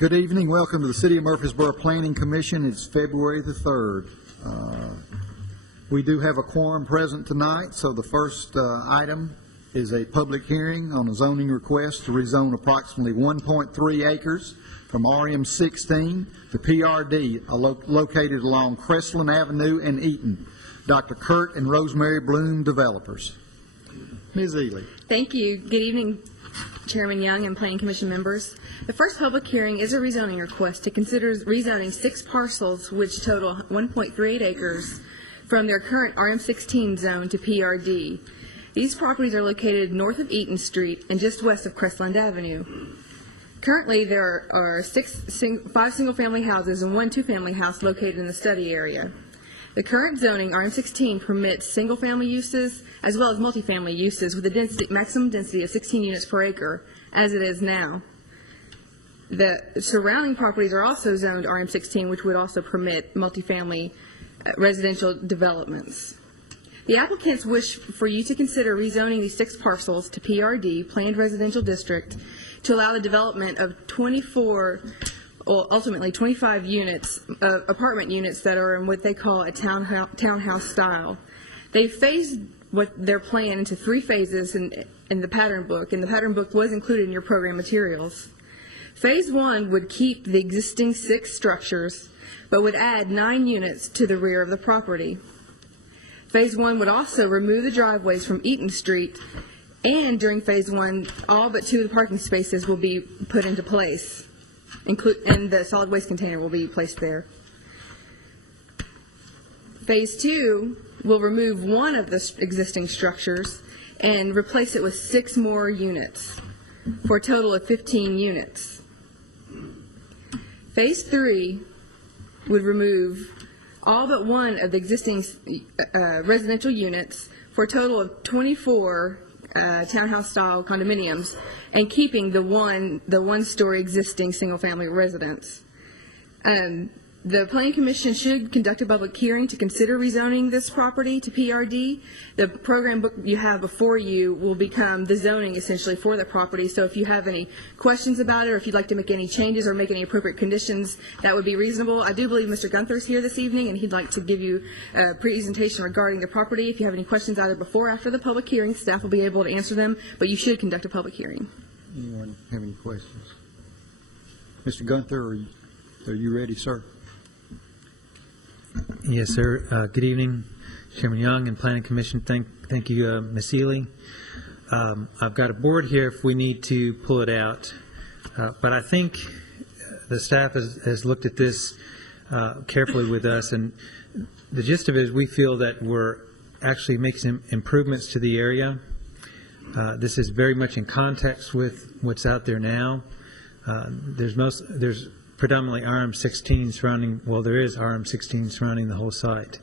Good evening. Welcome to the City of Murfreesboro Planning Commission. It's February the 3rd. We do have a quorum present tonight, so the first item is a public hearing on a zoning request to rezone approximately 1.3 acres from RM16 to PRD, located along Crestline Avenue and Eaton. Dr. Kurt and Rosemary Bloom, developers. Ms. Ely. Thank you. Good evening, Chairman Young and Planning Commission members. The first public hearing is a rezoning request to consider rezoning 6 parcels which total 1.38 acres from their current RM16 zone to PRD. These properties are located north of Eaton Street and just west of Crestline Avenue. Currently, there are 5 single-family houses and 1 two-family house located in the study area. The current zoning, RM16, permits single-family uses as well as multifamily uses with a maximum density of 16 units per acre, as it is now. The surrounding properties are also zoned RM16, which would also permit multifamily residential developments. The applicants wish for you to consider rezoning these 6 parcels to PRD, Planned Residential District, to allow the development of ultimately 25 units, apartment units that are in what they call a townhouse style. They phased their plan into 3 phases in the pattern book, and the pattern book was included in your program materials. Phase 1 would keep the existing 6 structures, but would add 9 units to the rear of the property. Phase 1 would also remove the driveways from Eaton Street, and during Phase 1, all but 2 of the parking spaces will be put into place, and the solid waste container will be placed there. Phase 2 will remove 1 of the existing structures and replace it with 6 more units, for a total of 15 units. Phase 3 would remove all but 1 of the existing residential units for a total of 24 townhouse-style condominiums, and keeping the one-story existing single-family residence. The Planning Commission should conduct a public hearing to consider rezoning this property to PRD. The program book you have before you will become the zoning essentially for the property. So if you have any questions about it, or if you'd like to make any changes or make any appropriate conditions, that would be reasonable. I do believe Mr. Gunther is here this evening, and he'd like to give you a presentation regarding the property. If you have any questions either before or after the public hearing, staff will be able to answer them, but you should conduct a public hearing. Anyone have any questions? Mr. Gunther, are you ready, sir? Yes, sir. Good evening, Chairman Young and Planning Commission. Thank you, Ms. Ely. I've got a board here if we need to pull it out, but I think the staff has looked at this carefully with us, and the gist of it is we feel that we're actually making some improvements to the area. This is very much in context with what's out there now. There's predominantly RM16 surrounding, well, there is RM16 surrounding the whole site.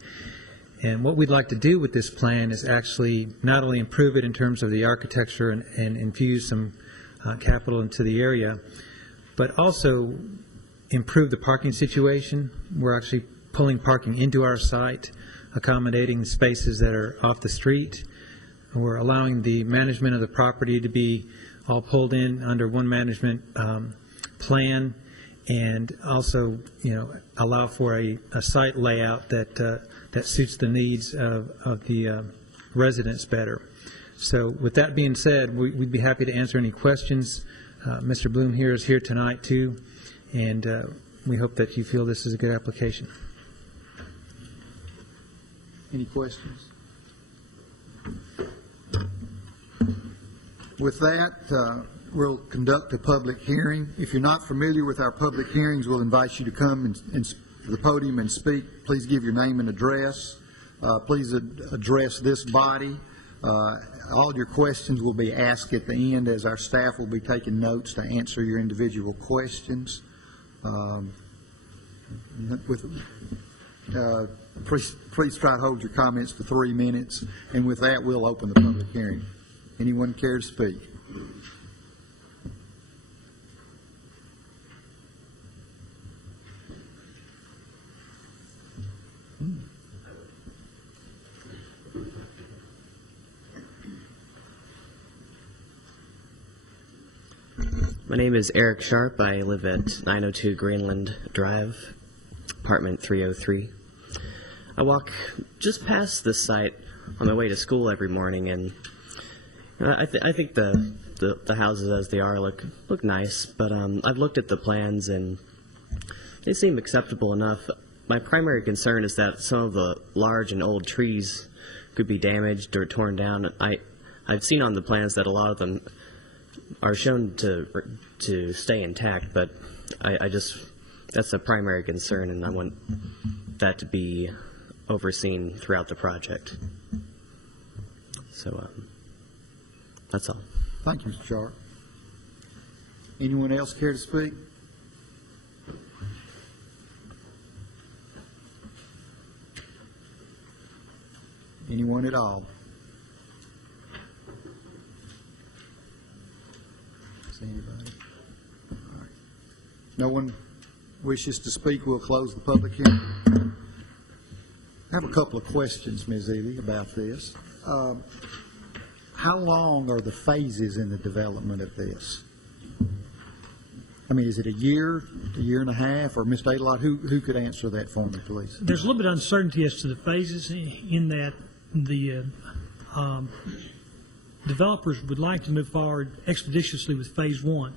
And what we'd like to do with this plan is actually not only improve it in terms of the architecture and infuse some capital into the area, but also improve the parking situation. We're actually pulling parking into our site, accommodating spaces that are off the street. We're allowing the management of the property to be all pulled in under one management plan, and also, allow for a site layout that suits the needs of the residents better. So with that being said, we'd be happy to answer any questions. Mr. Bloom here is here tonight too, and we hope that you feel this is a good application. Any questions? With that, we'll conduct a public hearing. If you're not familiar with our public hearings, we'll invite you to come to the podium and speak. Please give your name and address. Please address this body. All your questions will be asked at the end, as our staff will be taking notes to answer your individual questions. Please try to hold your comments to 3 minutes, and with that, we'll open the public hearing. Anyone care to speak? My name is Eric Sharp. I live at 902 Greenland Drive, apartment 303. I walk just past this site on my way to school every morning, and I think the houses as they are look nice, but I've looked at the plans and they seem acceptable enough. My primary concern is that some of the large and old trees could be damaged or torn down. I've seen on the plans that a lot of them are shown to stay intact, but that's a primary concern, and I want that to be overseen throughout the project. So that's all. Thank you, Mr. Sharp. Anyone else care to speak? Anyone at all? See anybody? All right. No one wishes to speak. We'll close the public hearing. I have a couple of questions, Ms. Ely, about this. How long are the phases in the development of this? I mean, is it a year and a half, or Ms. Dadelot, who could answer that for me, please? There's a little bit of uncertainty as to the phases in that the developers would like to move forward expeditiously with phase one.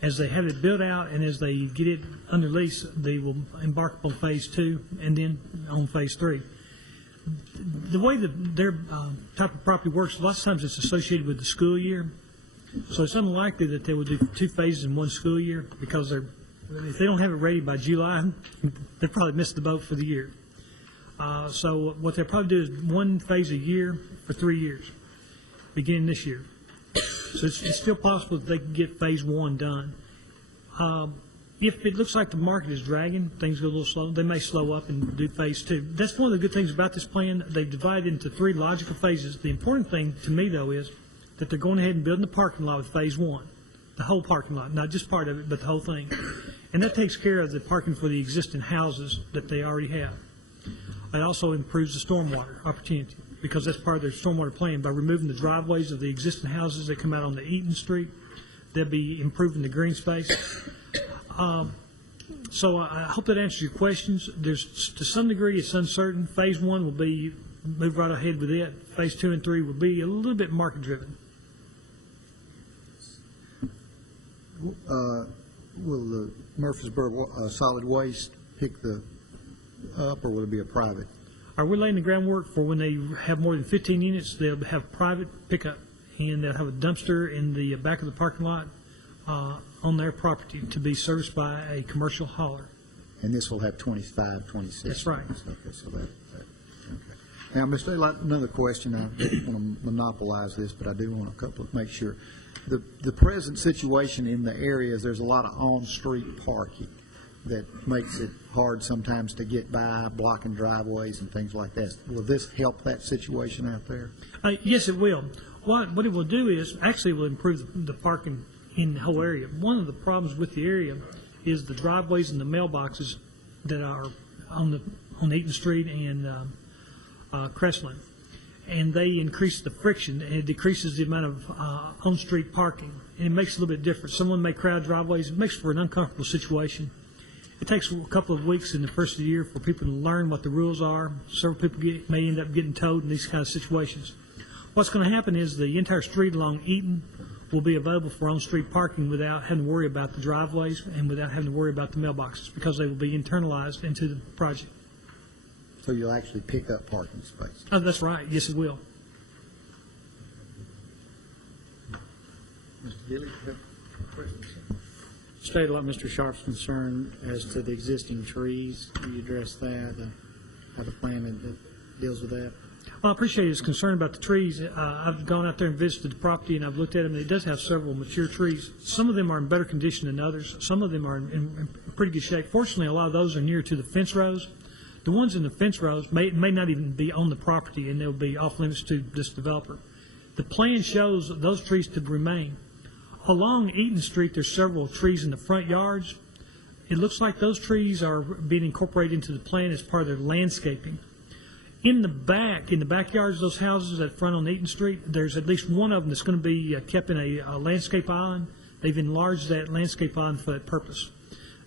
As they have it built out and as they get it under lease, they will embark upon phase two and then on phase three. The way that their type of property works, lots of times it's associated with the school year. So it's unlikely that they will do 2 phases in 1 school year, because if they don't have it ready by July, they'll probably miss the boat for the year. So what they'll probably do is 1 phase a year for 3 years, beginning this year. So it's still possible that they can get phase one done. If it looks like the market is dragging, things go a little slow, they may slow up and do phase two. That's one of the good things about this plan. They divide it into 3 logical phases. The important thing to me, though, is that they're going ahead and building the parking lot with phase one, the whole parking lot, not just part of it, but the whole thing. And that takes care of the parking for the existing houses that they already have. It also improves the stormwater opportunity, because that's part of their stormwater plan. By removing the driveways of the existing houses that come out on the Eaton Street, they'll be improving the green space. So I hope that answers your questions. There's, to some degree, it's uncertain. Phase one will be, move right ahead with it. Phase 2 and 3 will be a little bit market driven. Will the Murfreesboro Solid Waste pick up, or will it be a private? We're laying the groundwork for when they have more than 15 units, they'll have private pickup, and they'll have a dumpster in the back of the parking lot on their property to be serviced by a commercial hauler. And this will have 25, 26. That's right. Okay, so okay. Now, Mr. Daylight, another question. I don't want to monopolize this, but I do want to make sure. The present situation in the areas, there's a lot of on-street parking that makes it hard sometimes to get by, blocking driveways and things like that. Will this help that situation out there? Yes, it will. What it will do is, actually, it will improve the parking in the whole area. One of the problems with the area is the driveways and the mailboxes that are on Eaton Street and Crestline, and they increase the friction, and it decreases the amount of on-street parking, and it makes it a little bit different. Someone may crowd driveways. It makes for an uncomfortable situation. It takes a couple of weeks in the first of the year for people to learn what the rules are. Several people may end up getting towed in these kind of situations. What's going to happen is the entire street along Eaton will be available for on-street parking without having to worry about the driveways and without having to worry about the mailboxes, because they will be internalized into the project. So you'll actually pick up parking space? Oh, that's right. Yes, it will. Mr. Gilly, you have questions? Stated what Mr. Sharp's concern as to the existing trees. Can you address that? Have a plan that deals with that? Well, I appreciate his concern about the trees. I've gone out there and visited the property, and I've looked at them, and it does have several mature trees. Some of them are in better condition than others. Some of them are in pretty good shape. Fortunately, a lot of those are near to the fence rows. The ones in the fence rows may not even be on the property, and they'll be off limits to this developer. The plan shows those trees to remain. Along Eaton Street, there's several trees in the front yards. It looks like those trees are being incorporated into the plan as part of their landscaping. In the backyards of those houses at front on Eaton Street, there's at least one of them that's going to be kept in a landscape island They've enlarged that landscape pond for that purpose.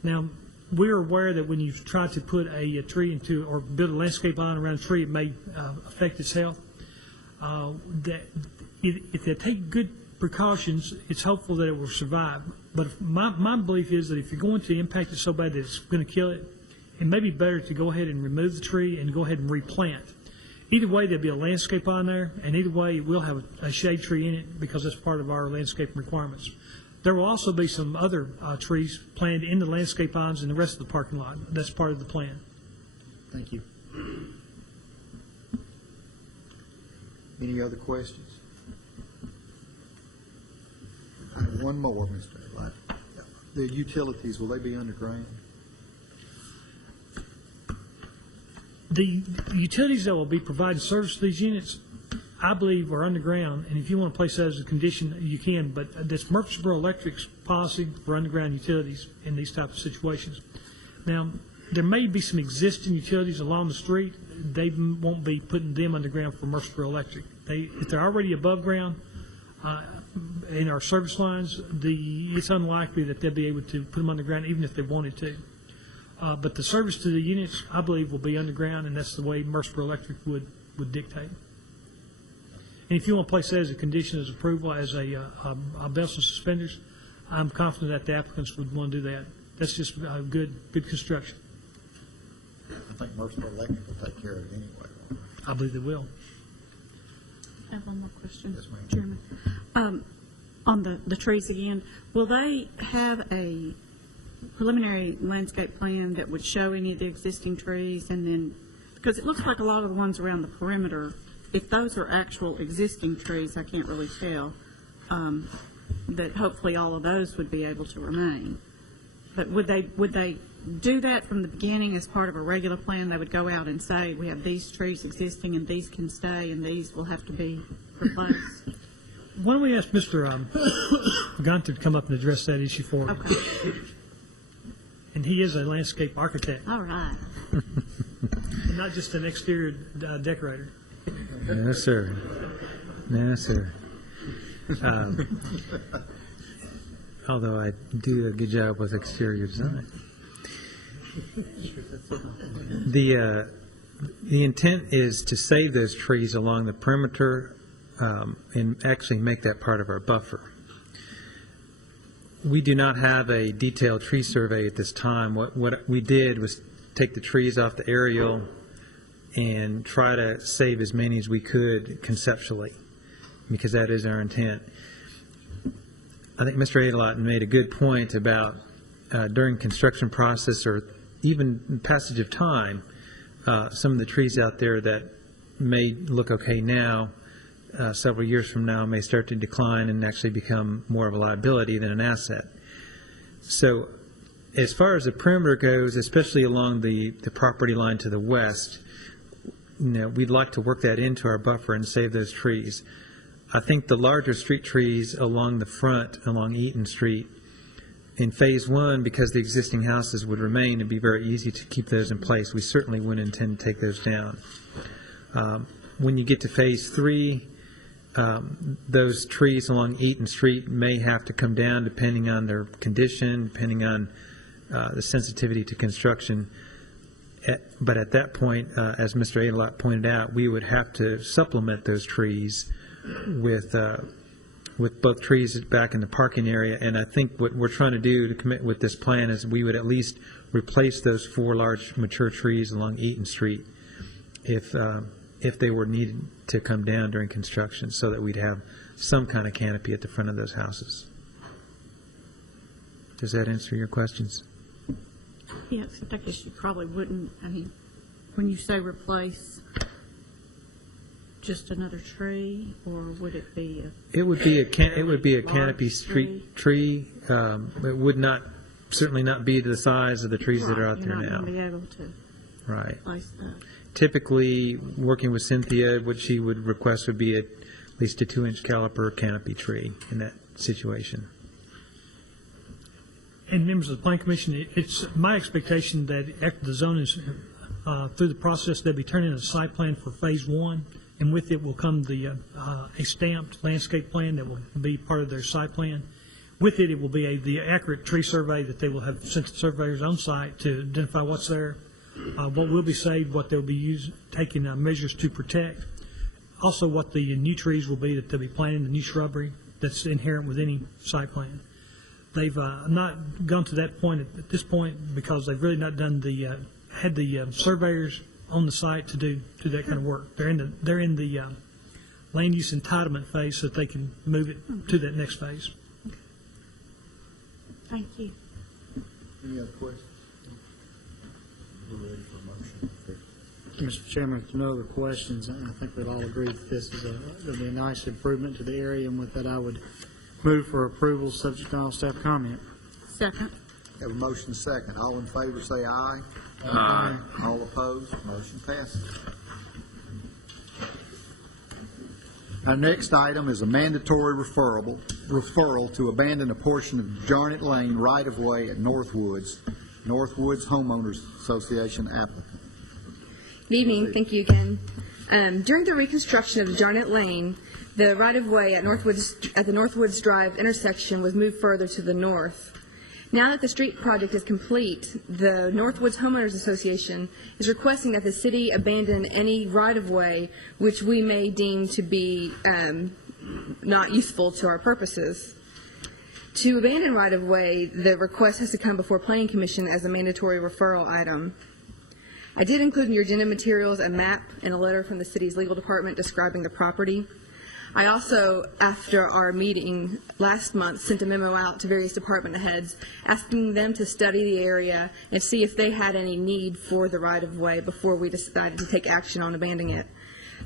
Now, we're aware that when you try to put a tree into, or build a landscape pond around a tree, it may affect its health. That if they take good precautions, it's hopeful that it will survive. But my belief is that if you're going to impact it so bad that it's going to kill it, it may be better to go ahead and remove the tree and go ahead and replant. Either way, there'll be a landscape on there, and either way, it will have a shade tree in it because that's part of our landscape requirements. There will also be some other trees planted in the landscape ponds in the rest of the parking lot. That's part of the plan. Thank you. Any other questions? I have one more, Mr. Adlott. The utilities, will they be underground? The utilities that will be providing service to these units, I believe, are underground, and if you want to place that as a condition, you can, but that's Murfreesboro Electric's policy for underground utilities in these types of situations. Now, there may be some existing utilities along the street. They won't be putting them underground for Murfreesboro Electric. If they're already above ground in our service lines, it's unlikely that they'll be able to put them underground even if they wanted to. But the service to the units, I believe, will be underground, and that's the way Murfreesboro Electric would dictate. And if you want to place that as a condition as approval, as a belts and suspenders, I'm confident that the applicants would want to do that. That's just good construction. I think Murfreesboro Electric will take care of it anyway. I believe they will. I have one more question, Yes, ma'am. Chairman. On the trees again, will they have a preliminary landscape plan that would show any of the existing trees, and then, because it looks like a lot of the ones around the perimeter, if those are actual existing trees, I can't really tell, that hopefully all of those would be able to remain. But would they do that from the beginning as part of a regular plan? They would go out and say, we have these trees existing and these can stay and these will have to be replaced? Why don't we ask Mr. Garnet to come up and address that issue for us? Okay, And he is a landscape architect, all right. not just an exterior decorator. No, sir. No, sir. Although I do a good job with exterior design. The intent is to save those trees along the perimeter and actually make that part of our buffer. We do not have a detailed tree survey at this time. What we did was take the trees off the aerial and try to save as many as we could conceptually, because that is our intent. I think Mr. Adlott made a good point about during construction process or even passage of time, some of the trees out there that may look okay now, several years from now may start to decline and actually become more of a liability than an asset. So as far as the perimeter goes, especially along the property line to the west, we'd like to work that into our buffer and save those trees. I think the larger street trees along the front, along Eaton Street, in Phase 1, because the existing houses would remain, it'd be very easy to keep those in place. We certainly wouldn't intend to take those down. When you get to Phase 3, those trees along Eaton Street may have to come down depending on their condition, depending on the sensitivity to construction. But at that point, as Mr. Adlott pointed out, we would have to supplement those trees with both trees back in the parking area. And I think what we're trying to do to commit with this plan is we would at least replace those 4 large mature trees along Eaton Street if they were needed to come down during construction, so that we'd have some kind of canopy at the front of those houses. Does that answer your questions? Yes, I guess you probably wouldn't, I mean, when you say replace, just another tree, or would it be a... It would be a canopy large street tree. It would not, certainly not be the size of the trees that are out there You're now. not going to be able to Right. replace that. Typically, working with Cynthia, what she would request would be at least a 2-inch caliper canopy tree in that situation. And members of the Planning Commission, it's my expectation that after the zone is through the process, they'll be turning in a site plan for Phase 1, and with it will come a stamped landscape plan that will be part of their site plan. with it, it will be the accurate tree survey that they will have sent to surveyors on site to identify what's there, what will be saved, what they'll be taking measures to protect. Also, what the new trees will be that they'll be planting, the new shrubbery that's inherent with any site plan. They've not gone to that point at this point because they've really not done had the surveyors on the site to do that kind of work. They're in the land use entitlement phase so that they can move it to that next phase. Thank you. Any other questions? We're ready for a motion. Mr. Chairman, if no other questions, I think we'd all agree that this is going to be a nice improvement to the area, and with that, I would move for approval, subject to all staff comment. Second. Have a motion second. All in favor say aye. Aye. All opposed, motion passes. Our next item is a mandatory referral to abandon a portion of Garnet Lane right-of-way at Northwoods Homeowners Association applicant. Good evening. Thank you again. During the reconstruction of Garnet Lane, the right-of-way at the Northwoods Drive intersection was moved further to the north. Now that the street project is complete, the Northwoods Homeowners Association is requesting that the city abandon any right-of-way which we may deem to be not useful to our purposes. To abandon right-of-way, the request has to come before Planning Commission as a mandatory referral item. I did include in your agenda materials a map and a letter from the city's legal department describing the property. I also, after our meeting last month, sent a memo out to various department heads asking them to study the area and see if they had any need for the right-of-way before we decided to take action on abandoning it.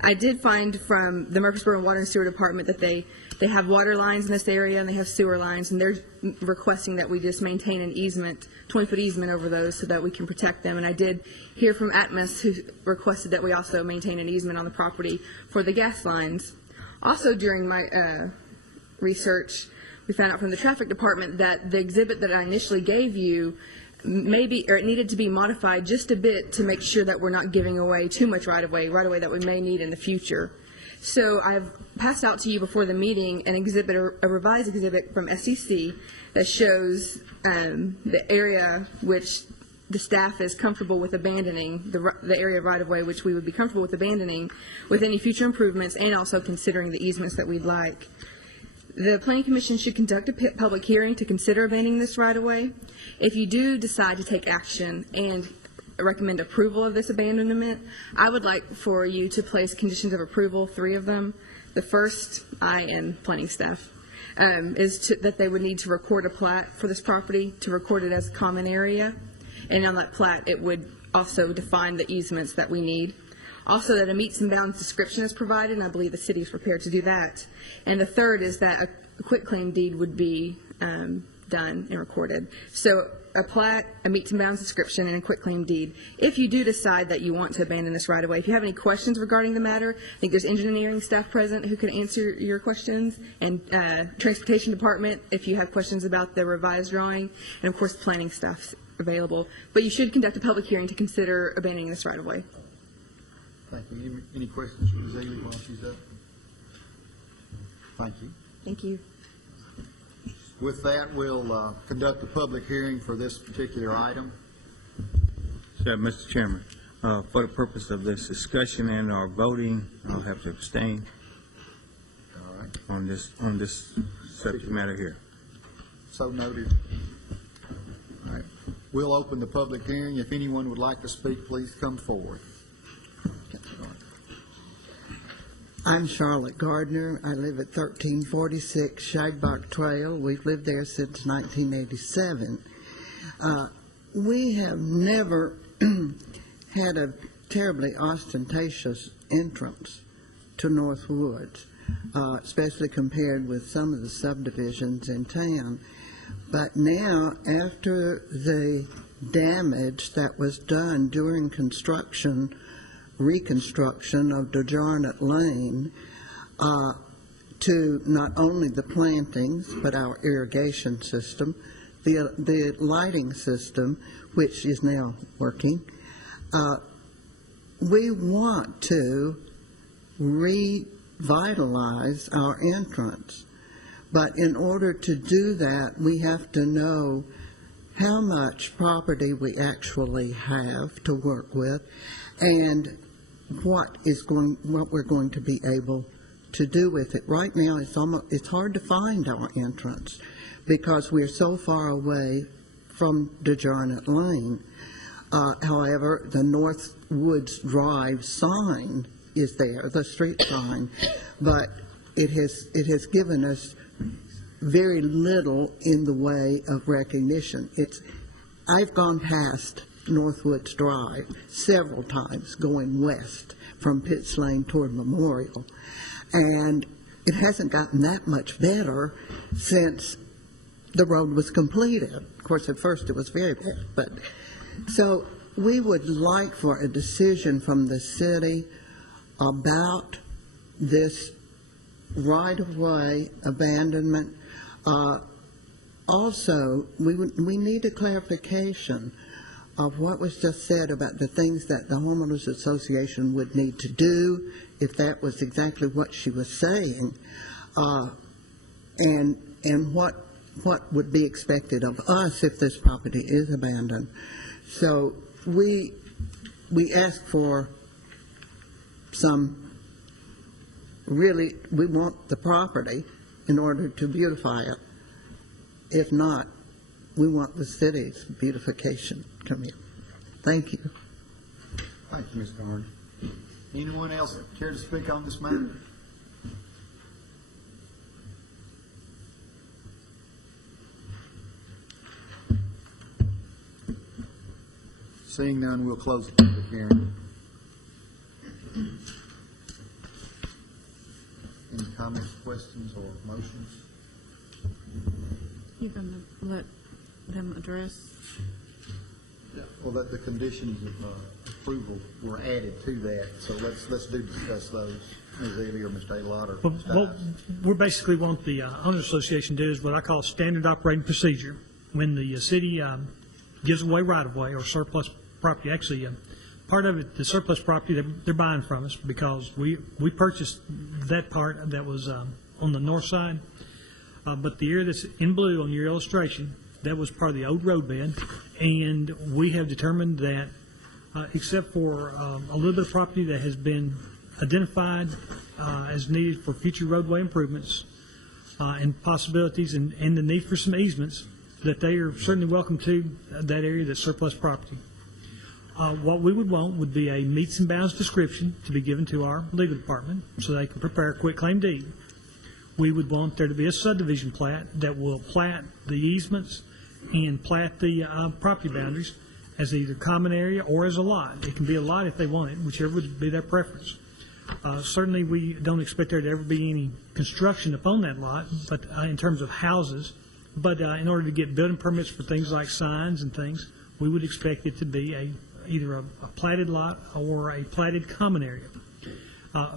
I did find from the Murfreesboro Water and Sewer Department that they have water lines in this area and they have sewer lines, and they're requesting that we just maintain an easement, 20-foot easement over those so that we can protect them. And I did hear from Atmos, who requested that we also maintain an easement on the property for the gas lines. Also, during my research, we found out from the traffic department that the exhibit that I initially gave you it needed to be modified just a bit to make sure that we're not giving away too much right-of-way that we may need in the future. So I've passed out to you before the meeting a revised exhibit from SEC that shows the area which the staff is comfortable with abandoning, the area of right-of-way which we would be comfortable with abandoning with any future improvements, and also considering the easements that we'd like. The Planning Commission should conduct a public hearing to consider abandoning this right-of-way. If you do decide to take action and recommend approval of this abandonment, I would like for you to place conditions of approval, 3 of them. The first, I and planning staff, is that they would need to record a plat for this property, to record it as a common area. And on that plat, it would also define the easements that we need. Also, that a meets and bounds description is provided, and I believe the city is prepared to do that. And the third is that a quitclaim deed would be done and recorded. So a plat, a meets and bounds description, and a quitclaim deed. If you do decide that you want to abandon this right away, if you have any questions regarding the matter, I think there's engineering staff present who can answer your questions, and transportation department if you have questions about the revised drawing, and of course planning staff's available. But you should conduct a public hearing to consider abandoning this right of way. Thank you. Any questions for Ms. Ely while she's up? Thank you. Thank you. With that, we'll conduct a public hearing for this particular item. Sir, Mr. Chairman, for the purpose of this discussion and our voting, I'll have to abstain All right. on this subject matter here. So noted. All right. We'll open the public hearing. If anyone would like to speak, please come forward. I'm Charlotte Gardner. I live at 1346 Shagbark Trail. We've lived there since 1987. We have never had a terribly ostentatious entrance to Northwoods, especially compared with some of the subdivisions in town. But now, after the damage that was done during reconstruction of the Garnet Lane, to not only the plantings but our irrigation system, the lighting system, which is now working, we want to revitalize our entrance. But in order to do that, we have to know how much property we actually have to work with and what we're going to be able to do with it. Right now, it's hard to find our entrance because we're so far away from the Garnet Lane. However, the North Woods Drive sign is there, the street sign, but it has given us very little in the way of recognition. I've gone past North Woods Drive several times going west from Pitts Lane toward Memorial, and it hasn't gotten that much better since the road was completed. Of course, at first it was very bad, but so we would like for a decision from the city about this right-of-way abandonment. Also, we need a clarification of what was just said about the things that the Homeowners Association would need to do, if that was exactly what she was saying, and what would be expected of us if this property is abandoned. So we ask for we want the property in order to beautify it. If not, we want the city's beautification come here. Thank you. Thank you, Ms. Gardner. Anyone else care to speak on this matter? Seeing none, we'll close the public hearing. Any comments, questions, or motions? You're going to let them address? Well, that the conditions of approval were added to that, so let's discuss those. Ms. Ely or Ms. Daylotte or Ms. Well, Stiles. we're basically want the Owners Association to do is what I call standard operating procedure. When the city gives away right-of-way or surplus property, actually, part of it, the surplus property, they're buying from us because we purchased that part that was on the north side. But the area that's in blue on your illustration, that was part of the old roadbed, and we have determined that, except for a little bit of property that has been identified as needed for future roadway improvements and possibilities and the need for some easements, that they are certainly welcome to that area that's surplus property. What we would want would be a meets and bounds description to be given to our legal department so they can prepare a quitclaim deed. We would want there to be a subdivision plat that will plat the easements and plat the property boundaries as either common area or as a lot. It can be a lot if they want it, whichever would be their preference. Certainly, we don't expect there to ever be any construction upon that lot, but in terms of houses. But in order to get building permits for things like signs and things, we would expect it to be either a platted lot or a platted common area.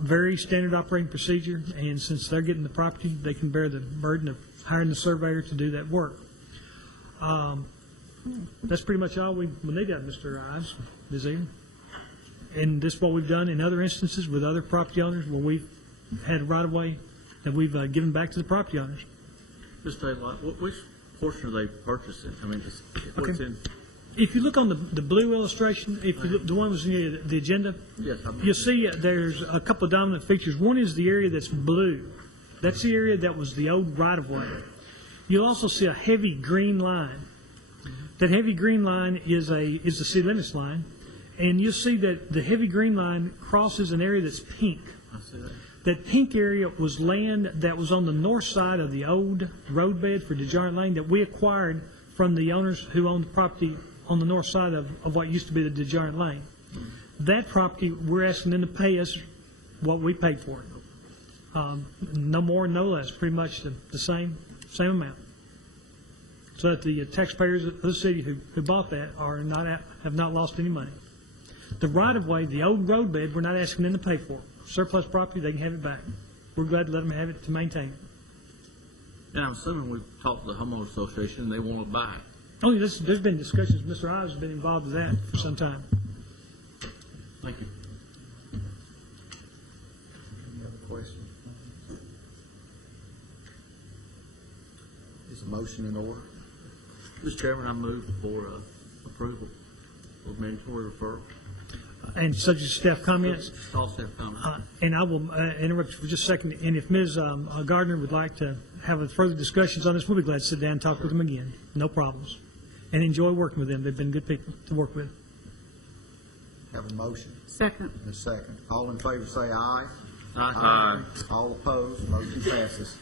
Very standard operating procedure, and since they're getting the property, they can bear the burden of hiring the surveyor to do that work. That's pretty much all we need out of Mr. Ives this evening. And this is what we've done in other instances with other property owners where we've had right-of-way that we've given back to the property owners. Just which portion are they purchasing? I mean, just what's in? If you look on the blue illustration, if you look, the one was in the agenda, Yes, you'll see there's a couple of dominant features. One is the area that's blue. That's the area that was the old right-of-way. You'll also see a heavy green line. That heavy green line is the city limits line, and you'll see that the heavy green line crosses an area that's pink. I see that. That pink area was land that was on the north side of the old roadbed for DeJarnett Lane that we acquired from the owners who owned the property on the north side of what used to be the DeJarnett Lane. That property, we're asking them to pay us what we paid for it. No more, no less, pretty much the same amount. So that the taxpayers of the city who bought that have not lost any money. The right-of-way, the old roadbed, we're not asking them to pay for. Surplus property, they can have it back. We're glad to let them have it to maintain it. And I'm assuming we've talked to the Homeowners Association and they want to buy it. Oh, there's been discussions. Mr. Ives has been involved with that for some time. Thank you. Any other questions? Is a motion in order? Mr. Chairman, I move for approval of mandatory referral. And subject to staff comments. All staff comments. And I will interrupt you for just a second. And if Ms. Gardner would like to have further discussions on this, we'll be glad to sit down and talk with them again. No problems. And enjoy working with them. They've been good people to work with. Have a motion Second. and a second. All in favor say aye. Aye. All opposed, motion passes.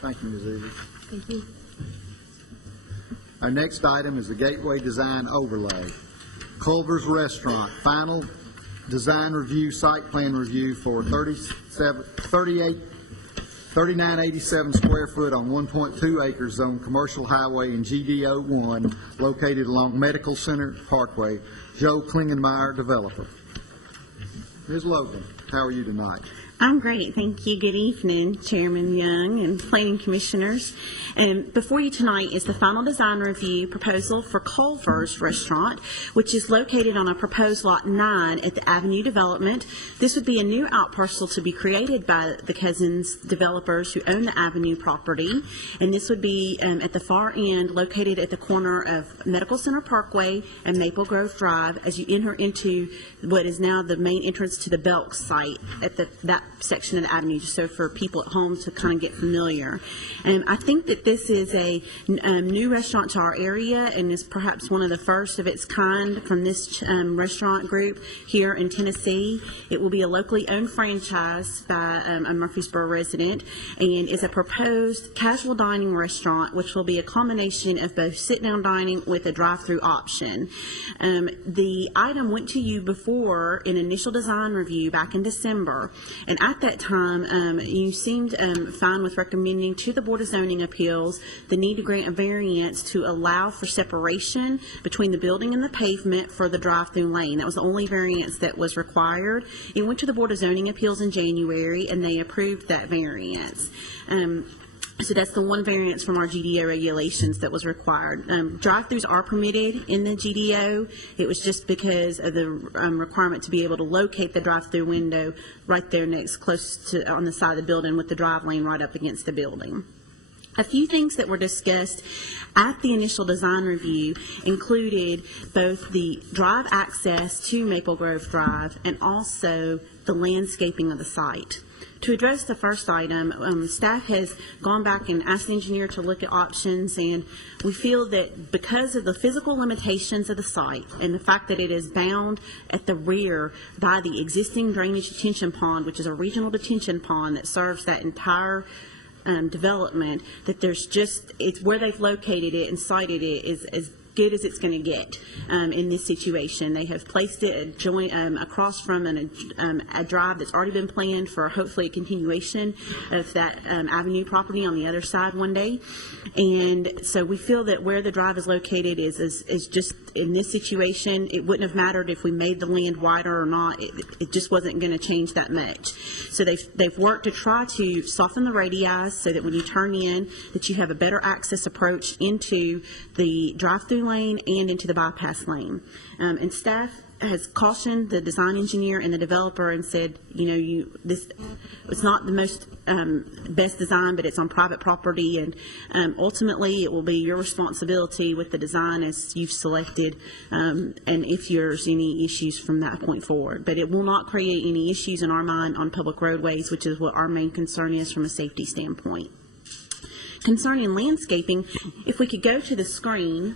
Thank you, Ms. Ely. Thank you. Our next item is the Gateway Design Overlay. Culver's Restaurant, final design review, site plan review for 3987 square foot on 1.2 acres zone commercial highway in GDO 1 located along Medical Center Parkway. Joe Klingenmeyer, developer. Ms. Logan, how are you tonight? I'm great, thank you. Good evening, Chairman Young and Planning Commissioners. Before you tonight is the final design review proposal for Culver's Restaurant, which is located on a proposed Lot 9 at the Avenue Development. This would be a new outparcel to be created by the Cousins developers who own the Avenue property, and this would be at the far end, located at the corner of Medical Center Parkway and Maple Grove Drive as you enter into what is now the main entrance to the Belk site at that section of the avenue, just so for people at home to kind of get familiar. I think that this is a new restaurant to our area and is perhaps one of the first of its kind from this restaurant group here in Tennessee. It will be a locally owned franchise by a Murfreesboro resident and is a proposed casual dining restaurant, which will be a combination of both sit-down dining with a drive-through option. The item went to you before in initial design review back in December, and at that time, you seemed fine with recommending to the Board of Zoning Appeals the need to grant a variance to allow for separation between the building and the pavement for the drive-through lane. That was the only variance that was required. It went to the Board of Zoning Appeals in January, and they approved that variance. So that's the one variance from our GDO regulations that was required. Drive-throughs are permitted in the GDO. It was just because of the requirement to be able to locate the drive-through window right there next, close to on the side of the building with the drive lane right up against the building. A few things that were discussed at the initial design review included both the drive access to Maple Grove Drive and also the landscaping of the site. To address the first item, staff has gone back and asked the engineer to look at options, and we feel that because of the physical limitations of the site and the fact that it is bound at the rear by the existing drainage detention pond, which is a regional detention pond that serves that entire development, that there's just, it's where they've located it and sited it is as good as it's going to get in this situation. They have placed it across from a drive that's already been planned for hopefully a continuation of that avenue property on the other side one day. And so we feel that where the drive is located is just, in this situation, it wouldn't have mattered if we made the land wider or not. It just wasn't going to change that much. So they've worked to try to soften the radii so that when you turn in, that you have a better access approach into the drive-through lane and into the bypass lane. And staff has cautioned the design engineer and the developer and said, this it's not the most best design, but it's on private property, and ultimately it will be your responsibility with the design as you've selected, and if there's any issues from that point forward. But it will not create any issues in our mind on public roadways, which is what our main concern is from a safety standpoint. Concerning landscaping, if we could go to the screen.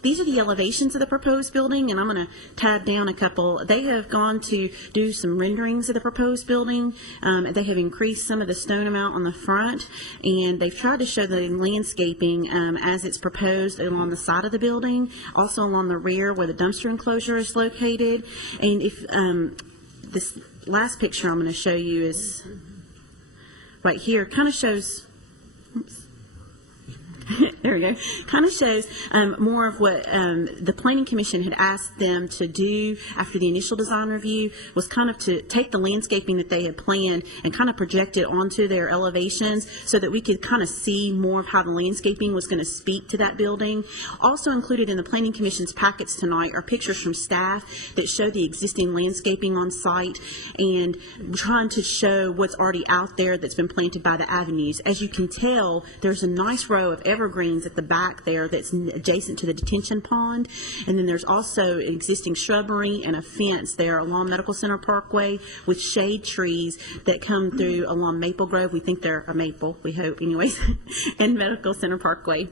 These are the elevations of the proposed building, and I'm going to tab down a couple. They have gone to do some renderings of the proposed building. They have increased some of the stone amount on the front, and they've tried to show the landscaping as it's proposed along the side of the building, also along the rear where the dumpster enclosure is located. And if this last picture I'm going to show you is right here, kind of shows. Oops. there we go, kind of shows more of what the Planning Commission had asked them to do after the initial design review, was kind of to take the landscaping that they had planned and kind of project it onto their elevations so that we could kind of see more of how the landscaping was going to speak to that building. Also included in the Planning Commission's packets tonight are pictures from staff that show the existing landscaping on site and trying to show what's already out there that's been planted by the avenues. As you can tell, there's a nice row of evergreens at the back there that's adjacent to the detention pond, and then there's also existing shrubbery and a fence there along Medical Center Parkway with shade trees that come through along Maple Grove. We think they're a maple, we hope anyways, and Medical Center Parkway.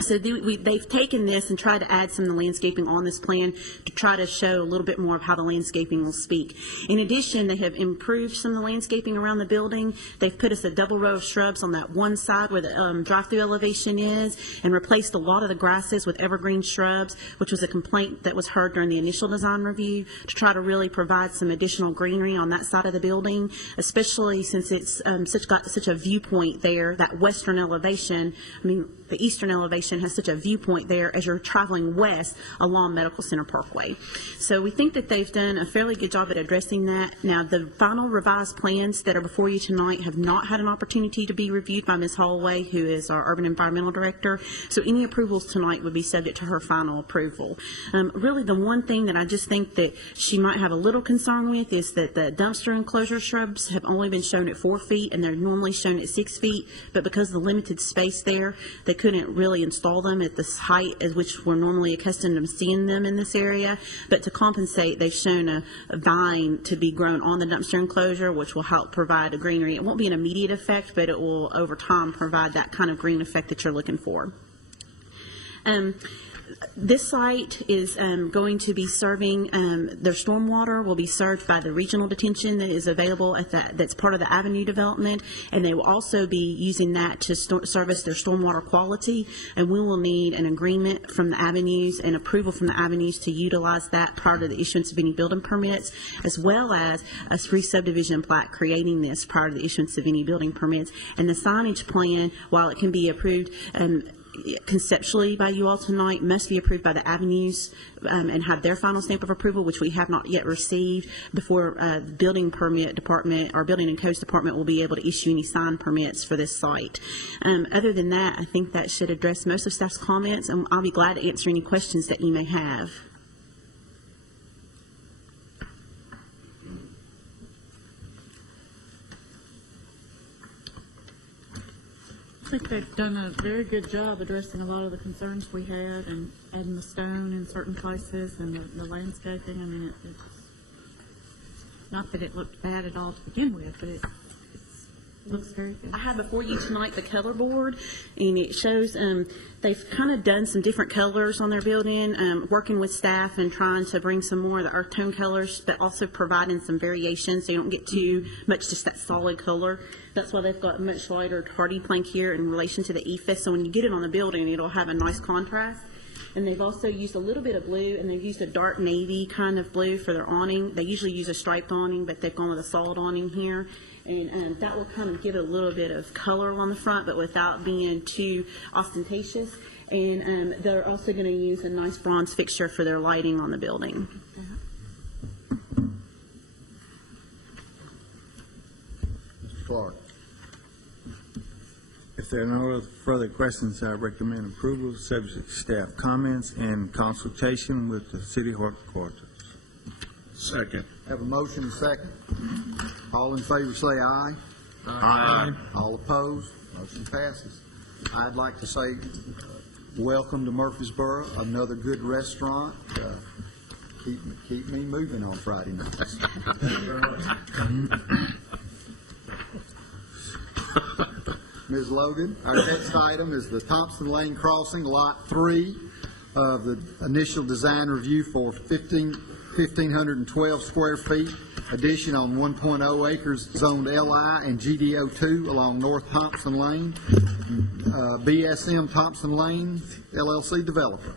So they've taken this and tried to add some of the landscaping on this plan to try to show a little bit more of how the landscaping will speak. In addition, they have improved some of the landscaping around the building. They've put us a double row of shrubs on that one side where the drive-through elevation is, and replaced a lot of the grasses with evergreen shrubs, which was a complaint that was heard during the initial design review, to try to really provide some additional greenery on that side of the building, especially since it's got such a viewpoint there. That western elevation, the eastern elevation has such a viewpoint there as you're traveling west along Medical Center Parkway. So we think that they've done a fairly good job at addressing that. Now, the final revised plans that are before you tonight have not had an opportunity to be reviewed by Ms. Holloway, who is our Urban Environmental Director. So any approvals tonight would be subject to her final approval. Really, the one thing that I just think that she might have a little concern with is that the dumpster enclosure shrubs have only been shown at 4 feet, and they're normally shown at 6 feet. But because of the limited space there, they couldn't really install them at this height at which we're normally accustomed to seeing them in this area. But to compensate, they've shown a vine to be grown on the dumpster enclosure, which will help provide a greenery. It won't be an immediate effect, but it will over time provide that kind of green effect that you're looking for. This site is going to be serving, their stormwater will be served by the regional detention that is available at that's part of the Avenue development, and they will also be using that to service their stormwater quality, and we will need an agreement from the Avenues and approval from the Avenues to utilize that prior to the issuance of any building permits, as well as a re-subdivision plat creating this prior to the issuance of any building permits. And the signage plan, while it can be approved conceptually by you all tonight, must be approved by the Avenues and have their final stamp of approval, which we have not yet received, before the building permit department or building and codes department will be able to issue any sign permits for this site. Other than that, I think that should address most of staff's comments, and I'll be glad to answer any questions that you may have. I think they've done a very good job addressing a lot of the concerns we had and adding the stone in certain places and the landscaping. I mean, it's not that it looked bad at all to begin with, but it looks very good. I have before you tonight the color board, and it shows they've kind of done some different colors on their building, working with staff and trying to bring some more of the earth tone colors, but also providing some variations so you don't get too much just that solid color. That's why they've got a much lighter hardy plank here in relation to the ephes, so when you get it on the building, it'll have a nice contrast. And they've also used a little bit of blue, and they've used a dark navy kind of blue for their awning. They usually use a striped awning, but they've gone with a solid awning here. And that will kind of give it a little bit of color on the front, but without being too ostentatious. And they're also going to use a nice bronze fixture for their lighting on the building. Clark. If there are no further questions, I recommend approval, subject to staff comments and consultation with the city headquarters. Second. Have a motion and second. All in favor say aye. Aye. All opposed? Motion passes. I'd like to say welcome to Murfreesboro, another good restaurant. Keep me moving on Friday nights. Ms. Logan, our next item is the Thompson Lane Crossing, Lot 3 of the initial design review for 1,512 square feet, addition on 1.0 acres zoned LI and GDO2 along North Thompson Lane, BSM Thompson Lane LLC developer.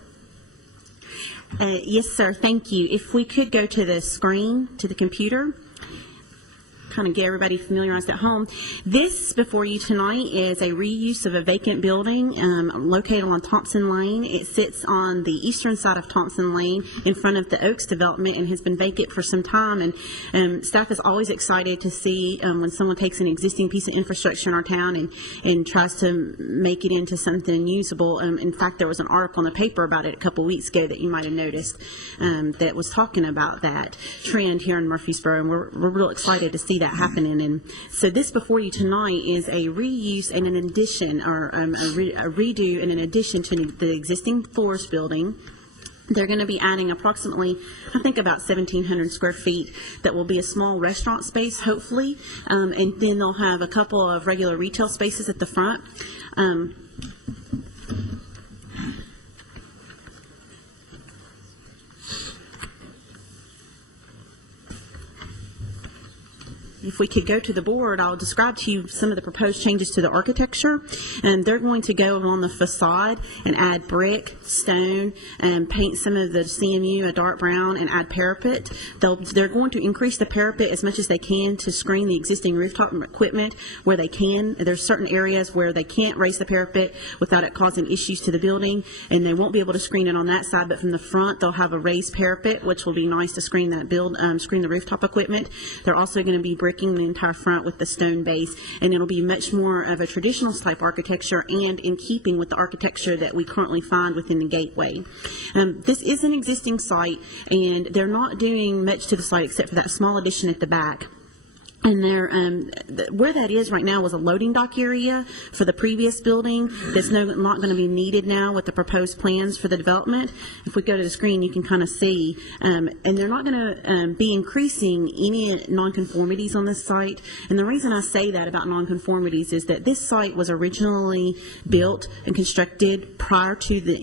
Yes, sir. Thank you. If we could go to the screen, to the computer. kind of get everybody familiarized at home. This before you tonight is a reuse of a vacant building located on Thompson Lane. It sits on the eastern side of Thompson Lane in front of the Oaks development and has been vacant for some time. And staff is always excited to see when someone takes an existing piece of infrastructure in our town and tries to make it into something usable. In fact, there was an article in the paper about it a couple weeks ago that you might have noticed that was talking about that trend here in Murfreesboro, and we're real excited to see that happening. And so this before you tonight is a reuse and an addition, or a redo and an addition to the existing Flores building. They're going to be adding approximately, I think, about 1,700 square feet. That will be a small restaurant space, hopefully, and then they'll have a couple of regular retail spaces at the front. If we could go to the board, I'll describe to you some of the proposed changes to the architecture. And they're going to go along the facade and add brick, stone, and paint some of the CMU a dark brown and add parapet. They're going to increase the parapet as much as they can to screen the existing rooftop equipment where they can. There's certain areas where they can't raise the parapet without it causing issues to the building, and they won't be able to screen it on that side, but from the front they'll have a raised parapet, which will be nice to screen that screen the rooftop equipment. They're also going to be bricking the entire front with the stone base, and it'll be much more of a traditional type architecture and in keeping with the architecture that we currently find within the gateway. This is an existing site, and they're not doing much to the site except for that small addition at the back. And where that is right now was a loading dock area for the previous building that's not going to be needed now with the proposed plans for the development. If we go to the screen, you can kind of see, and they're not going to be increasing any nonconformities on this site. And the reason I say that about nonconformities is that this site was originally built and constructed prior to the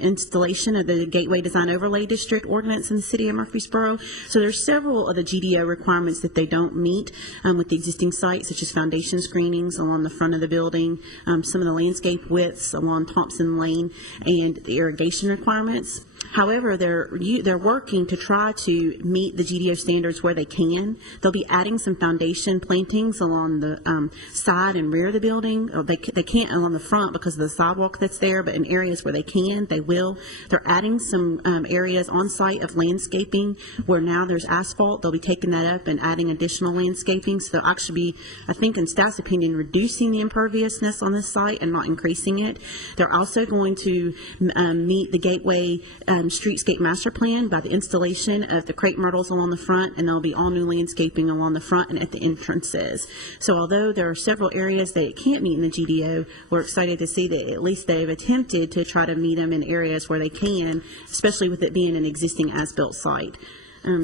installation of the Gateway Design Overlay District ordinance in the city of Murfreesboro. So there's several of the GDO requirements that they don't meet with the existing site, such as foundation screenings along the front of the building, some of the landscape widths along Thompson Lane, and the irrigation requirements. However, they're working to try to meet the GDO standards where they can. They'll be adding some foundation plantings along the side and rear of the building. They can't along the front because of the sidewalk that's there, but in areas where they can, they will. They're adding some areas on site of landscaping where now there's asphalt. They'll be taking that up and adding additional landscaping. So they'll actually be, I think in staff's opinion, reducing the imperviousness on this site and not increasing it. They're also going to meet the Gateway streetscape master plan by the installation of the crepe myrtles along the front, and there'll be all new landscaping along the front and at the entrances. So although there are several areas that it can't meet in the GDO, we're excited to see that at least they've attempted to try to meet them in areas where they can, especially with it being an existing as-built site.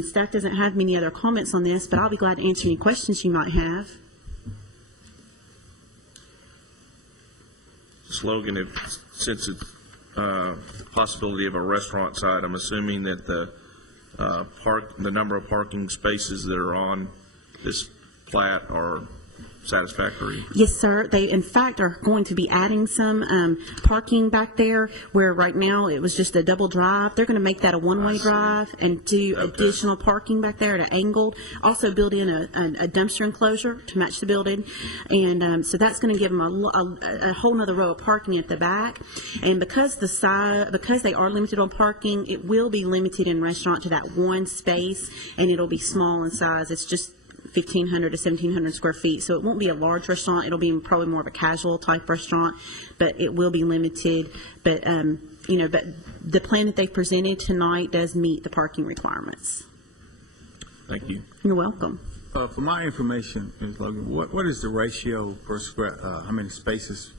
Staff doesn't have many other comments on this, but I'll be glad to answer any questions you might have. Slogan, since it's possibility of a restaurant site, I'm assuming that the number of parking spaces that are on this plat are satisfactory? Yes, sir. They, in fact, are going to be adding some parking back there where right now it was just a double drive. They're going to make that a one-way drive and do additional parking back there at an angle. Also build in a dumpster enclosure to match the building. And so that's going to give them a whole nother row of parking at the back. And because they are limited on parking, it will be limited in restaurant to that one space, and it'll be small in size. It's just 1,500 to 1,700 square feet. So it won't be a large restaurant. It'll be probably more of a casual type restaurant, but it will be limited. But, but the plan that they presented tonight does meet the parking requirements. Thank you. You're welcome. For my information, Ms. Logan, what is the ratio per square, how many spaces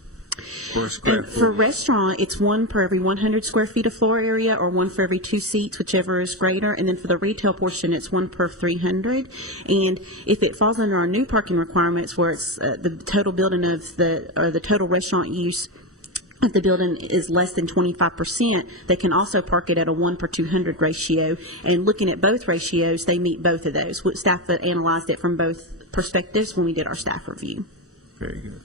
per square foot? For restaurant, it's one per every 100 square feet of floor area, or one for every 2 seats, whichever is greater. And then for the retail portion, it's one per 300. And if it falls under our new parking requirements, where it's the total building of the total restaurant use of the building is less than 25%, they can also park it at a 1 per 200 ratio. And looking at both ratios, they meet both of those. Staff analyzed it from both perspectives when we did our staff review. Very good.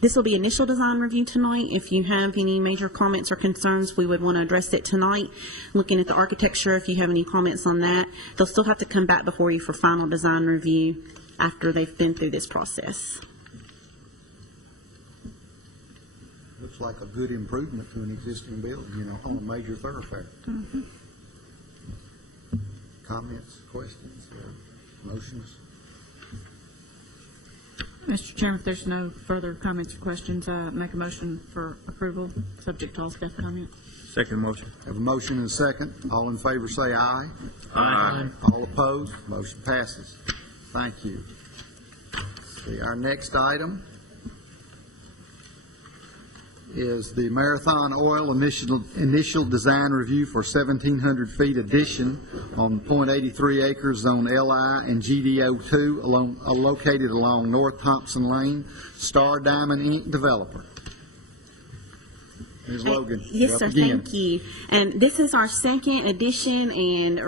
This will be initial design review tonight. If you have any major comments or concerns, we would want to address it tonight. Looking at the architecture, if you have any comments on that, they'll still have to come back before you for final design review after they've been through this process. Looks like a good improvement to an existing building, on a major thoroughfare. Comments, questions, motions? Mr. Chairman, if there's no further comments or questions, make a motion for approval, subject to all staff comments. Second motion. Have a motion and a second. All in favor say aye. Aye. All opposed, motion passes. Thank you. See, our next item is the Marathon Oil initial design review for 1,700 feet addition on .83 acres zone LI and GDO2 located along North Thompson Lane, Star Diamond Inc. developer. Ms. Logan. Yes, sir. Again. Thank you. And this is our second edition and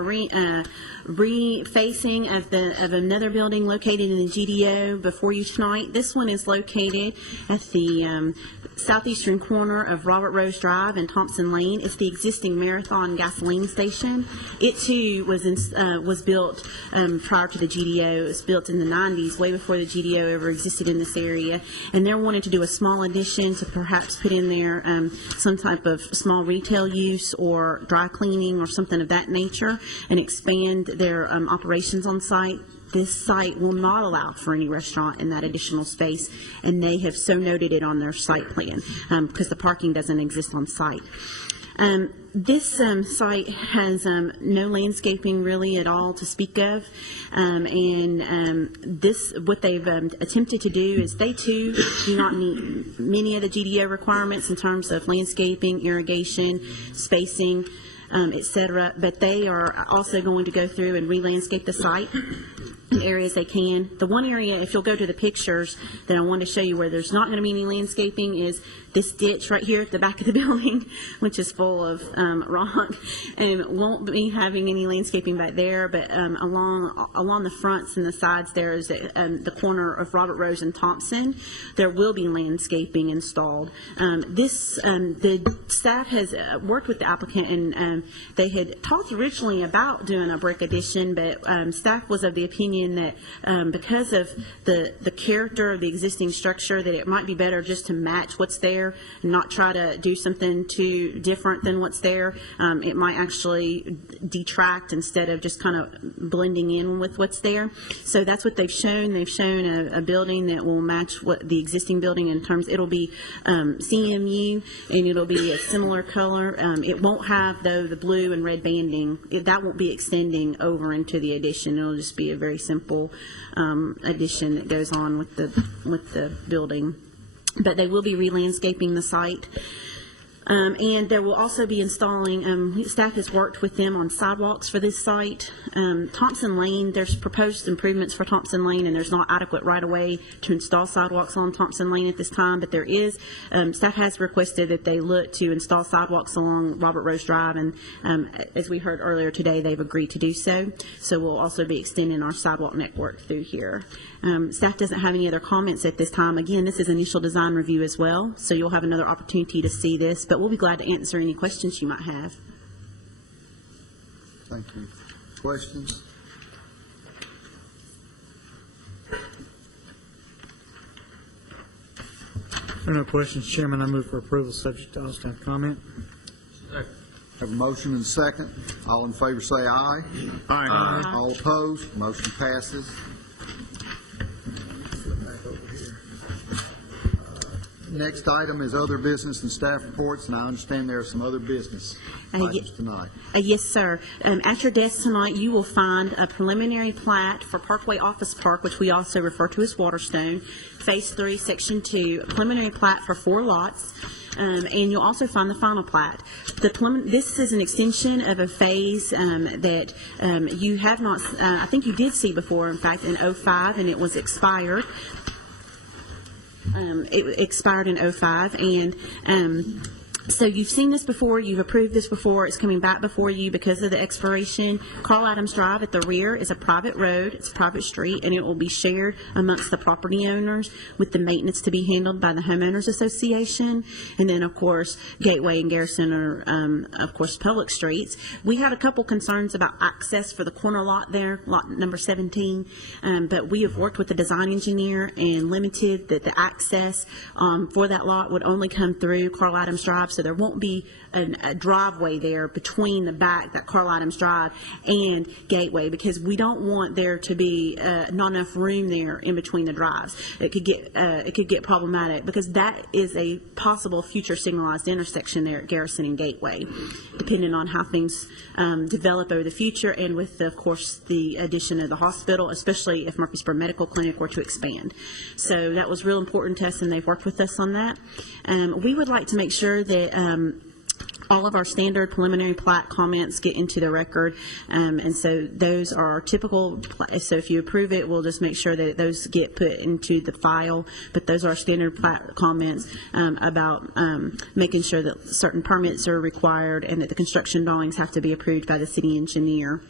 refacing of another building located in the GDO before you tonight. This one is located at the southeastern corner of Robert Rose Drive and Thompson Lane. It's the existing Marathon gasoline station. It too was built prior to the GDO. It was built in the 90s, way before the GDO ever existed in this area. And they're wanting to do a small addition to perhaps put in there some type of small retail use or dry cleaning or something of that nature and expand their operations on site. This site will not allow for any restaurant in that additional space, and they have so noted it on their site plan because the parking doesn't exist on site. This site has no landscaping really at all to speak of, what they've attempted to do is they too do not meet many of the GDO requirements in terms of landscaping, irrigation, spacing, etc. But they are also going to go through and re-landscape the site in areas they can. The one area, if you'll go to the pictures that I want to show you where there's not going to be any landscaping, is this ditch right here at the back of the building, which is full of rock, and won't be having any landscaping back there. But along the fronts and the sides, there is the corner of Robert Rose and Thompson. There will be landscaping installed. The staff has worked with the applicant, and they had talked originally about doing a brick addition, but staff was of the opinion that because of the character of the existing structure, that it might be better just to match what's there and not try to do something too different than what's there. It might actually detract instead of just kind of blending in with what's there. So that's what they've shown. They've shown a building that will match what the existing building in terms. It'll be CMU, and it'll be a similar color. It won't have, though, the blue and red banding. That won't be extending over into the addition. It'll just be a very simple addition that goes on with the building. But they will be re-landscaping the site. And there will also be installing, staff has worked with them on sidewalks for this site. Thompson Lane, there's proposed improvements for Thompson Lane, and there's not adequate right-of-way to install sidewalks on Thompson Lane at this time, but there is. Staff has requested that they look to install sidewalks along Robert Rose Drive, and as we heard earlier today, they've agreed to do so. So we'll also be extending our sidewalk network through here. Staff doesn't have any other comments at this time. Again, this is initial design review as well, so you'll have another opportunity to see this, but we'll be glad to answer any questions you might have. Thank you. Questions? There are no questions, Chairman. I move for approval subject to all staff comment. Have a motion and a second. All in favor say aye. Aye. All opposed, motion passes. Next item is other business and staff reports, and I understand there are some other business items tonight. Yes, sir. At your desk tonight, you will find a preliminary plat for Parkway Office Park, which we also refer to as Waterstone, Phase 3, Section 2, a preliminary plat for 4 lots. And you'll also find the final plat. This is an extension of a phase that you have not, I think you did see before, in fact, in 05, and it was expired. It expired in 05, and So you've seen this before, you've approved this before, it's coming back before you because of the expiration. Carl Adams Drive at the rear is a private road, it's a private street, and it will be shared amongst the property owners with the maintenance to be handled by the Homeowners Association. And then, of course, Gateway and Garrison are, of course, public streets. We had a couple concerns about access for the corner lot there, lot number 17, but we have worked with the design engineer and limited that the access for that lot would only come through Carl Adams Drive, so there won't be a driveway there between the back, that Carl Adams Drive, and Gateway, because we don't want there to be not enough room there in between the drives. It could get problematic, because that is a possible future signalized intersection there at Garrison and Gateway, depending on how things develop over the future, and with, of course, the addition of the hospital, especially if Murfreesboro Medical Clinic were to expand. So that was real important to us, and they've worked with us on that. We would like to make sure that all of our standard preliminary plat comments get into the record, and so those are typical. So if you approve it, we'll just make sure that those get put into the file, but those are standard plat comments about making sure that certain permits are required and that the construction drawings have to be approved by the city engineer.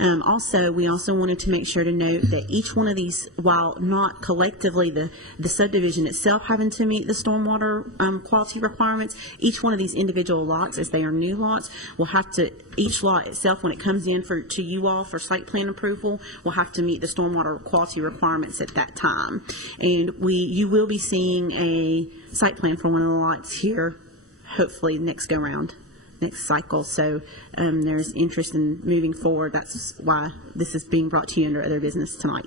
Also, we also wanted to make sure to note that each one of these, while not collectively the subdivision itself having to meet the stormwater quality requirements, each one of these individual lots, as they are new lots, will have to, each lot itself, when it comes in to you all for site plan approval, will have to meet the stormwater quality requirements at that time. And you will be seeing a site plan for one of the lots here, hopefully next go round, next cycle. So there's interest in moving forward. That's why this is being brought to you under other business tonight.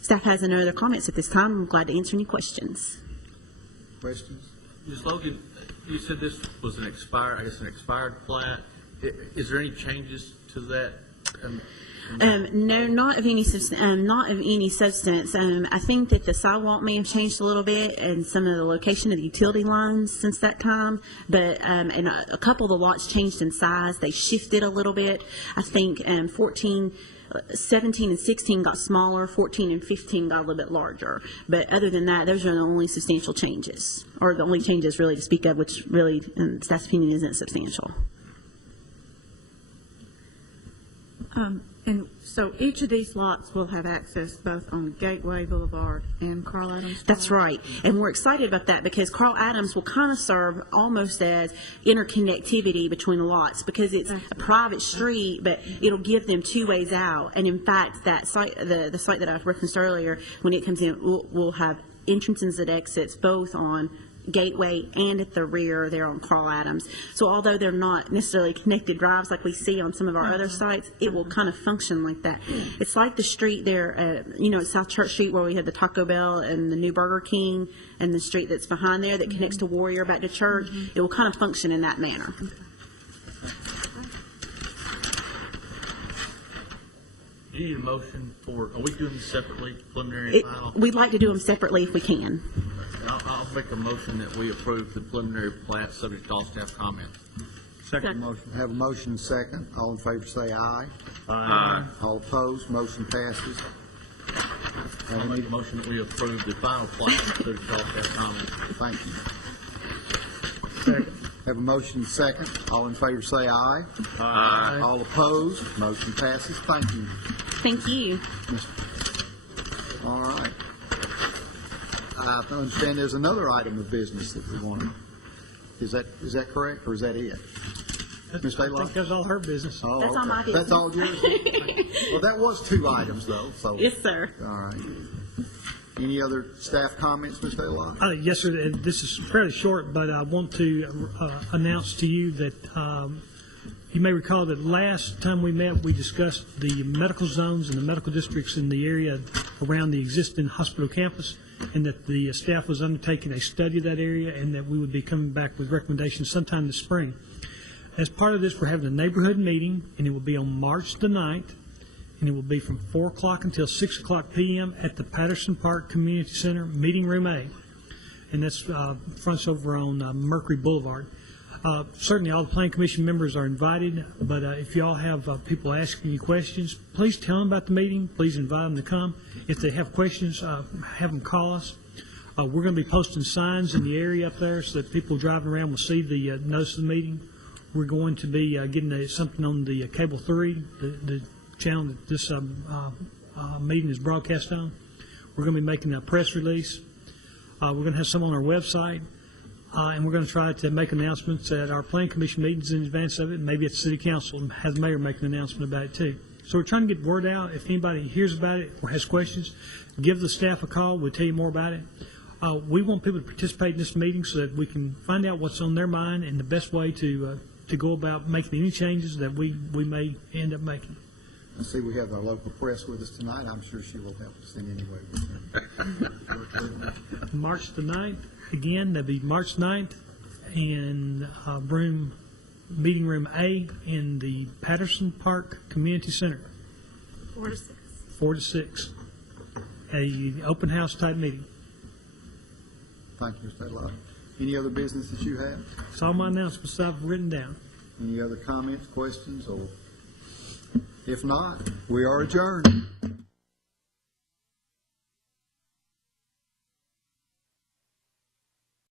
Staff has no other comments at this time. I'm glad to answer any questions. Questions? Ms. Logan, you said this was an expired plat. Is there any changes to that? No, not of any substance. I think that the sidewalk may have changed a little bit and some of the location of the utility lines since that time, but and a couple of the lots changed in size. They shifted a little bit. I think 17 and 16 got smaller, 14 and 15 got a little bit larger. But other than that, those are the only substantial changes, or the only changes really to speak of, which really, in staff's opinion, isn't substantial. And so each of these lots will have access both on Gateway Boulevard and Carl Adams Drive? That's right. And we're excited about that because Carl Adams will kind of serve almost as interconnectivity between the lots, because it's a private street, but it'll give them two ways out. And in fact, that site, the site that I referenced earlier, when it comes in, we'll have entrances and exits both on Gateway and at the rear there on Carl Adams. So although they're not necessarily connected drives like we see on some of our other sites, it will kind of function like that. It's like the street there, at South Church Street, where we had the Taco Bell and the new Burger King, and the street that's behind there that connects to Warrior back to Church. It will kind of function in that manner. Do you need a motion for, are we doing these separately, preliminary and final? We'd like to do them separately if we can. I'll make a motion that we approve the preliminary plat subject to all staff comments. Second motion. Have a motion second. All in favor say aye. Aye. All opposed, motion passes. I'll make a motion that we approve the final plat subject to all staff comments. Thank you. Second. Have a motion second. All in favor say aye. Aye. All opposed, motion passes. Thank you. Thank you. All right. I understand there's another item of business that we want to, is that correct, or is that it? Ms. I think that's all her business. Oh, That's all my okay. That's all yours? Well, that was 2 items, though, so. Yes, sir. All right. Any other staff comments, Ms. Taylor? Yes, sir. And this is fairly short, but I want to announce to you that you may recall that last time we met, we discussed the medical zones and the medical districts in the area around the existing hospital campus, and that the staff was undertaking a study of that area, and that we would be coming back with recommendations sometime this spring. As part of this, we're having a neighborhood meeting, and it will be on March the 9th, and it will be from 4 o'clock until 6 o'clock p.m. at the Patterson Park Community Center, Meeting Room A, and that's fronts over on Mercury Boulevard. Certainly all the Planning Commission members are invited, but if you all have people asking you questions, please tell them about the meeting. Please invite them to come. If they have questions, have them call us. We're going to be posting signs in the area up there so that people driving around will see the notice of the meeting. We're going to be getting something on the Cable 3, the channel that this meeting is broadcast on. We're going to be making a press release. We're going to have some on our website. And we're going to try to make announcements at our planning commission meetings in advance of it, and maybe at the city council, and have the mayor make an announcement about it too. So we're trying to get word out. If anybody hears about it or has questions, give the staff a call. We'll tell you more about it. We want people to participate in this meeting so that we can find out what's on their mind and the best way to go about making any changes that we may end up making. I see we have our local press with us tonight. I'm sure she will help us in any way. March the 9th, again, that'll be March 9th in meeting room A in the Patterson Park Community Center. 4 to 6. 4 to 6. A open house type meeting. Thank you, Mr. Adlai. Any other business that you have? It's all my announcements I've written down. Any other comments, questions, or if not, we are adjourned.